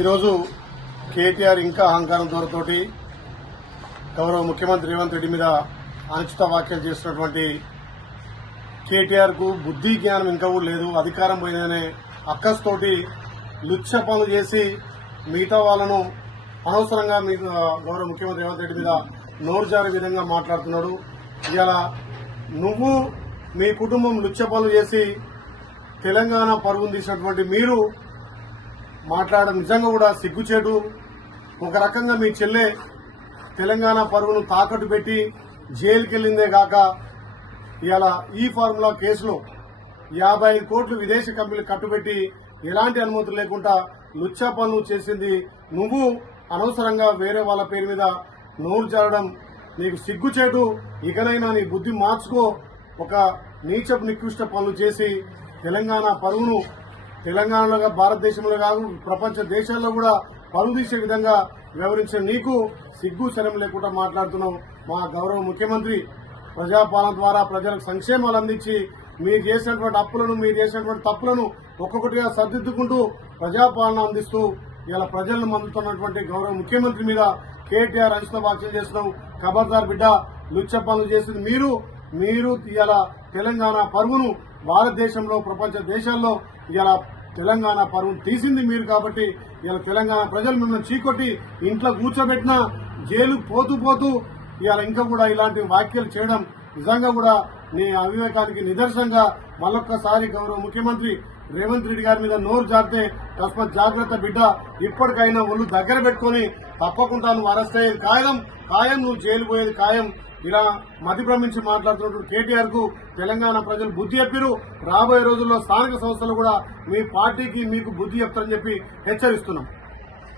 ఈరోజు కేటీఆర్ ఇంకా అహంకారం దూరతోటి గౌరవ ముఖ్యమంత్రి రేవంత్ రెడ్డి మీద అనుచిత వ్యాఖ్యలు చేస్తున్నటువంటి కేటీఆర్కు బుద్ధి జ్ఞానం ఇంకా కూడా లేదు అధికారం పోయిందనే అక్కస్తోటి లుచ్చ పనులు చేసి మిగతా వాళ్ళను అనవసరంగా మీకు గౌరవ ముఖ్యమంత్రి రేవంత్ రెడ్డి మీద నోరు జారే విధంగా మాట్లాడుతున్నాడు. ఇలా నువ్వు మీ కుటుంబం లుచ్చ పనులు చేసి తెలంగాణ పరుగును తీసినటువంటి మీరు మాట్లాడడం నిజంగా కూడా సిగ్గుచేటు. ఒక రకంగా మీ చెల్లె తెలంగాణ పరుగును తాకట్టు పెట్టి జైలుకి వెళ్ళిందే కాక ఇవాళ ఈ ఫార్ములా కేసులో యాభై ఐదు కోట్లు విదేశీ కంపెనీలు కట్టుబెట్టి ఎలాంటి అనుమతులు లేకుండా లుచ్చా పనులు చేసింది నువ్వు. అనవసరంగా వేరే వాళ్ళ పేరు మీద నోరు చేరడం నీకు సిగ్గుచేటు. ఇకనైనా నీ బుద్ధి మార్చుకో. ఒక నీచపు నికృష్ట పనులు చేసి తెలంగాణ పరువును తెలంగాణలో భారతదేశంలో కాదు ప్రపంచ దేశాల్లో కూడా పరుగుదీసే విధంగా వివరించిన నీకు సిగ్గు శరం లేకుండా మాట్లాడుతున్నావు. మా గౌరవ ముఖ్యమంత్రి ప్రజాపాలన ద్వారా ప్రజలకు సంక్షేమాలు అందించి మీరు చేసినటువంటి అప్పులను మీరు చేసినటువంటి తప్పులను ఒక్కొక్కటిగా సర్దిద్దుకుంటూ ప్రజాపాలన అందిస్తూ ఇలా ప్రజలను మందుతున్నటువంటి గౌరవ ముఖ్యమంత్రి మీద కేటీఆర్ అనుచిత వ్యాఖ్యలు చేస్తున్నాం ఖబర్దార్ బిడ్డ లుచ్చ పనులు చేసింది మీరు. మీరు ఇలా తెలంగాణ పరువును భారతదేశంలో ప్రపంచ దేశాల్లో ఇలా తెలంగాణ పర్వం తీసింది మీరు కాబట్టి ఇలా తెలంగాణ ప్రజలు మిమ్మల్ని చీకొట్టి ఇంట్లో కూర్చోబెట్టినా జైలు పోతూ పోతూ ఇవాళ ఇంకా కూడా ఇలాంటి వ్యాఖ్యలు చేయడం నిజంగా కూడా నీ అవివేకానికి నిదర్శనంగా మళ్ళొక్కసారి గౌరవ ముఖ్యమంత్రి రేవంత్ రెడ్డి గారి మీద నోరు జారితే తస్మత్ జాగ్రత్త బిడ్డ. ఇప్పటికైనా ఒళ్ళు దగ్గర పెట్టుకుని తప్పకుండా నువ్వు అరెస్ట్ అయ్యేది ఖాయం. ఖాయం నువ్వు జైలు పోయేది ఖాయం. ఇలా మతిభ్రమించి మాట్లాడుతున్నటువంటి కేటీఆర్కు తెలంగాణ ప్రజలు బుద్ధి చెప్పిరు. రాబోయే రోజుల్లో స్థానిక సంస్థలు కూడా మీ పార్టీకి మీకు బుద్ధి చెప్తారని చెప్పి హెచ్చరిస్తున్నాం.